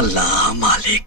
আল্লাহ মালিক।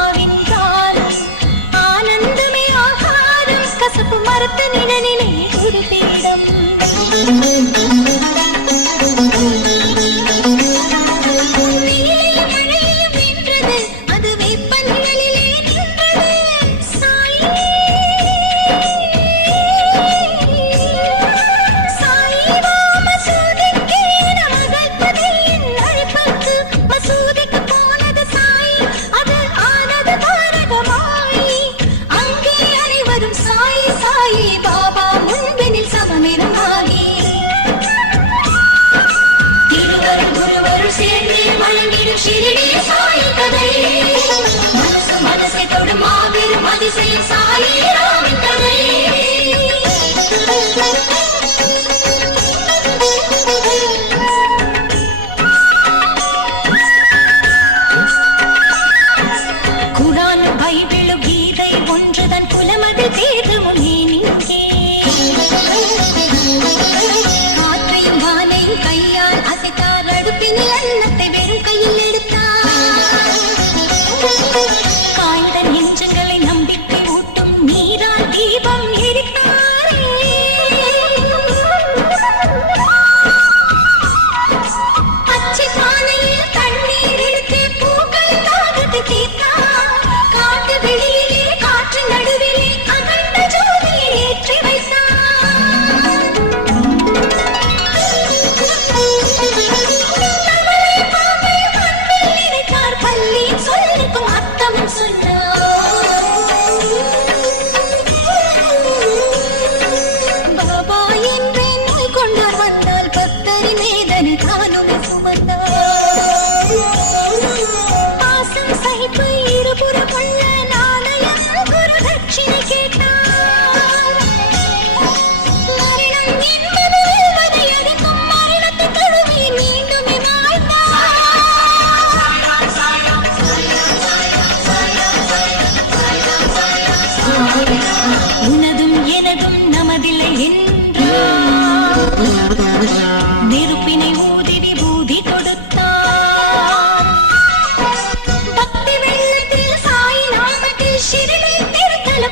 భారత నినని నేడు அதிசயம் சாலிராமின் கதை குரான் பைபிளும் கீதை ஒன்றுதான் புலமது வேதமும் காற்றையும் வானையும் கையால் அசைத்தார் அடுப்பினில்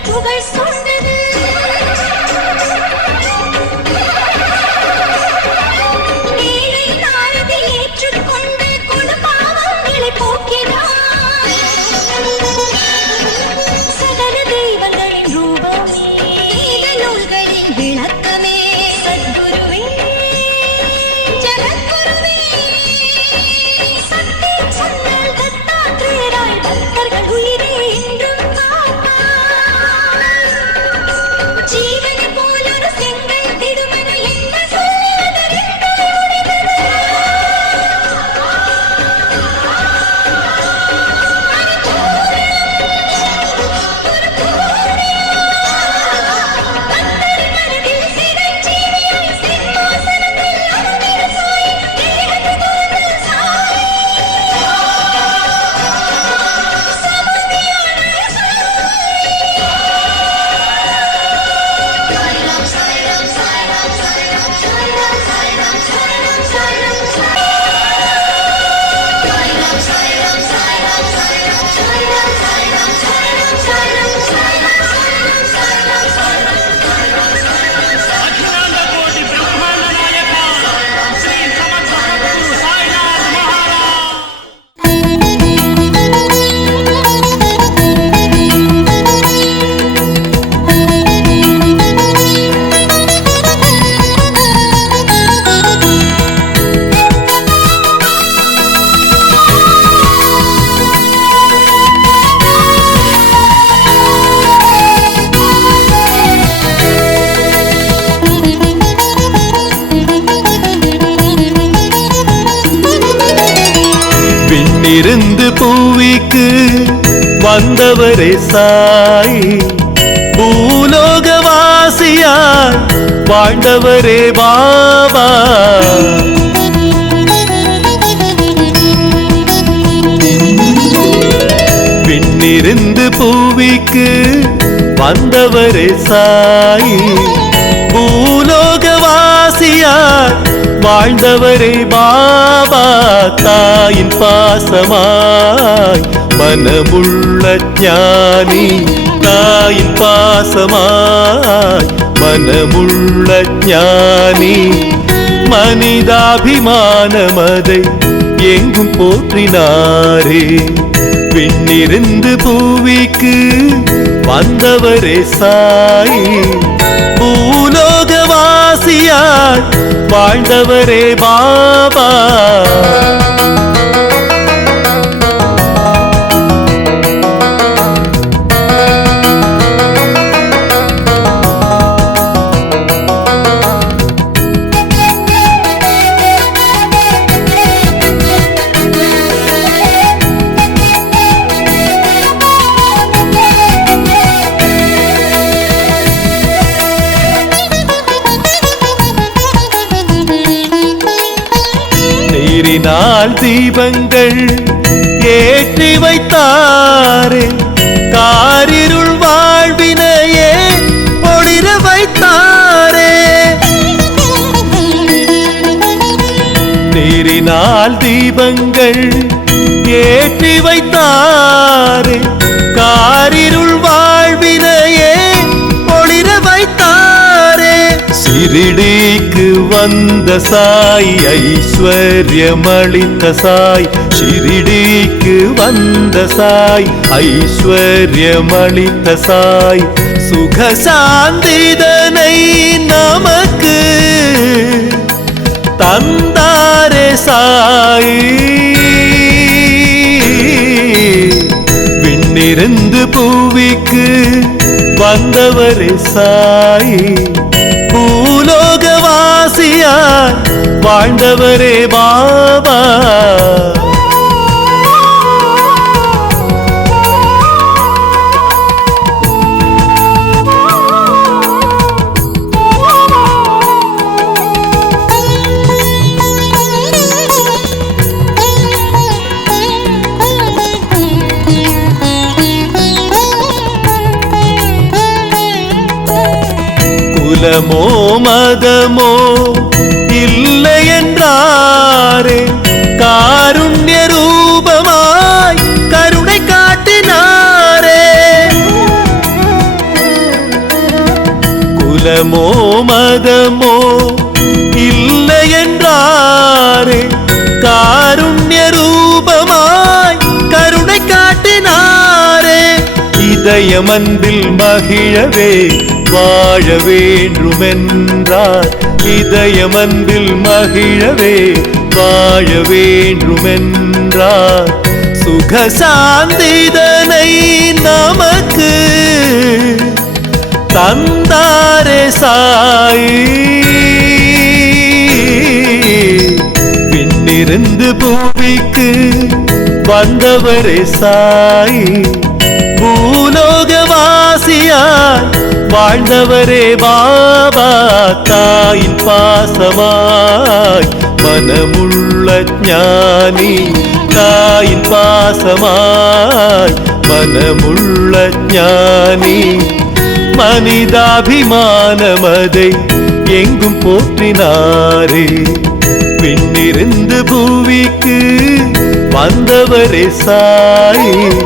You guys. பூவிக்கு வந்தவரே சாய். பூலோகவாசியாய் வாழ்ந்தவரே பாபா. விண்ணிருந்து பூவிக்கு வந்தவரே சாய். பூலோகவாசியாய் வாழ்ந்தவரே பாபா தாயின் பாசமாய். மனமுள்ள ஞானி தாயின் பாசமாய். மனமுள்ள ஞானி மனிதாபிமானமதை எங்கும் போற்றினாரே. விண்ணிருந்து பூவிக்கு வந்தவரே சாயி பூ வாழ்ந்தவரே பாபா. நீரினால் தீபங்கள் ஏற்றி வைத்தாரே. காரிருள் வாழ்வினையே ஒளிர வைத்தாரே. நீரினால் தீபங்கள் ஏற்றி வைத்தாரே. காரிருள் வாழ்வினையே ஒளிர வைத்தாரே. சிறிடி வந்த சாய் ஐஸ்வர்யமளித்த சாய். ஷிரிடிக்கு வந்த சாய் ஐஸ்வர்யமளித்த சாய். சுகசாந்திதனை நமக்கு தந்தாரே சாய். விண்ணிருந்து பூவிக்கு வந்தவரே சாய். பூலோகவாசியாய் வாழ்ந்தவரே பாபா. குலமோ மதமோ இல்லை என்றாரே காருண்ய ரூபமாய் கருணை காட்டினாரே. குலமோ மதமோ இல்லை என்றாரே காருண்ய ரூபமாய் கருணை காட்டினாரே. இதயமன்பில் மகிழவே வாழ வேண்டுமென்றார். இதயமன்பில் மகிழவே வாழ வேண்டுமென்றார். சுகசாந்திதனை நமக்கு தந்தாரே சாய். பின்னிருந்து பூமிக்கு வந்தவரே சாய். பூலோகவாசியார் வாழ்ந்தவரே பாபா தாயின் பாசமாய் மனமுள்ள ஞானி தாயின் பாசமாய் மனமுள்ள ஞானி. மனிதாபிமானமதை எங்கும் போற்றினாரே. பின்னிருந்து பூவிக்கு வந்தவரே சாய்.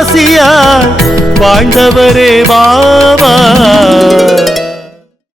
பூலோகவாசியாய் வாழ்ந்தவரே பாபா